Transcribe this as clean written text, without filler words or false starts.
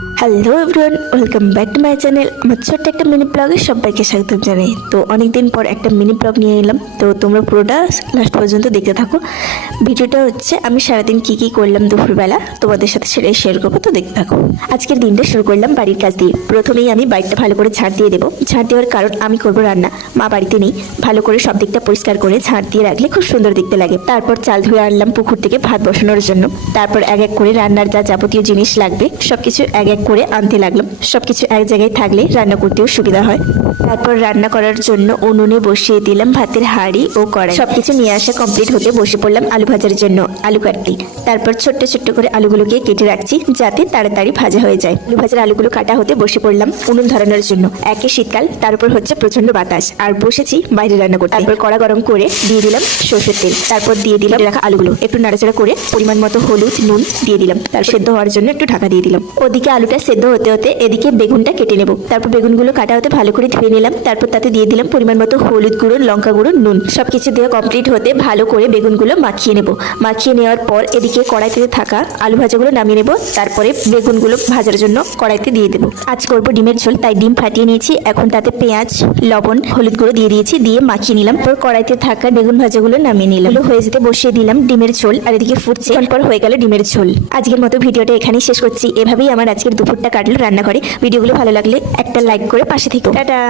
Hello everyone, welcome back to my channel. আমার ছোট্ট একটা মিনি ব্লগে সবাইকে স্বাগত জানাই। তো অনেকদিন পর একটা মিনি ব্লগ নিয়ে এলাম, তো তোমরা পুরোটা লাস্ট পর্যন্ত দেখতে থাকো। ভিডিওটা হচ্ছে আমি সারাদিন কি কি করলাম দুপুরবেলা তোমাদের সাথে সেটাই শেয়ার করবো, তো দেখতে থাকো। আজকের দিনটা শুরু করলাম বাড়ির কাজ দিয়ে। প্রথমেই আমি বাড়িটা ভালো করে ঝাড় দিয়ে দেবো। ঝাড় দেওয়ার কারণ আমি করবো রান্না, মা বাড়িতে নেই। ভালো করে সব দিকটা পরিষ্কার করে ঝাড় দিয়ে রাখলে খুব সুন্দর দেখতে লাগে। তারপর চাল ধুয়ে আনলাম পুকুর থেকে ভাত বসানোর জন্য। তারপর এক এক করে রান্নার যা যাবতীয় জিনিস লাগবে সবকিছু এক এক করে আনতে লাগলাম। সবকিছু এক জায়গায় থাকলে রান্না করতেও সুবিধা হয়। তারপর রান্না করার জন্য উনুনে বসিয়ে দিলাম ভাতের হাঁড়ি ও কড়াই। সবকিছু নিয়ে আসা কমপ্লিট হতে বসে পড়লাম আলু ভাজার জন্য। আলু কাটতে তারপর ছোট্ট ছোট্ট করে আলুগুলোকে কেটে রাখছি যাতে তাড়াতাড়ি ভাজা হয়ে যায়। আলু ভাজার আলুগুলো কাটা হতে বসে পড়লাম উনুন ধরানোর জন্য। একে শীতকাল, তার উপর হচ্ছে প্রচন্ড বাতাস, আর বসেছি বাইরে রান্না করতে। তারপর কড়া গরম করে দিয়ে দিলাম সর্ষের তেল। তারপর দিয়ে দিলাম রাখা আলুগুলো, একটু নাড়াচাড়া করে পরিমাণ মতো হলুদ নুন দিয়ে দিলাম। তার সেদ্ধ হওয়ার জন্য একটু ঢাকা দিয়ে দিলাম। ওদিকে আলুটা সেদ্ধ হতে হতে এদিকে বেগুনটা কেটে নেব। তারপর বেগুনগুলো কাটা হতে ভালো করে ধুয়ে নিলাম। তারপর তাতে দিয়ে দিলাম পরিমাণ মতো হলুদ গুঁড়ো, লঙ্কা গুঁড়ো, নুন। সবকিছু দিয়ে কমপ্লিট হতে ভালো করে বেগুনগুলো মাখিয়ে নেব। মাখিয়ে নেওয়ার পর এদিকে কড়াইতে থাকা আলু ভাজাগুলো নামিয়ে নেব। তারপরে বেগুনগুলো ভাজার জন্য কড়াইতে দিয়ে দেবো। আজ করব ডিমের ঝোল, তাই ডিম ফাটিয়ে নিয়েছি। এখন তাতে পেঁয়াজ, লবণ, হলুদ গুঁড়ো দিয়ে দিয়েছি, দিয়ে মাখিয়ে নিলাম। পর কড়াইতে থাকা বেগুন ভাজাগুলো নামিয়ে নিলাম। হয়ে যেতে বসিয়ে দিলাম ডিমের ঝোল, আর এদিকে ফুটছে। পর হয়ে গেল ডিমের ঝোল। আজকের মতো ভিডিওটা এখানেই শেষ করছি। এভাবেই আমার আজকের দুপুরটা কাটলো রান্নাঘরে। ভিডিওগুলো ভালো লাগলে একটা লাইক করে পাশে থেকো। টাটা।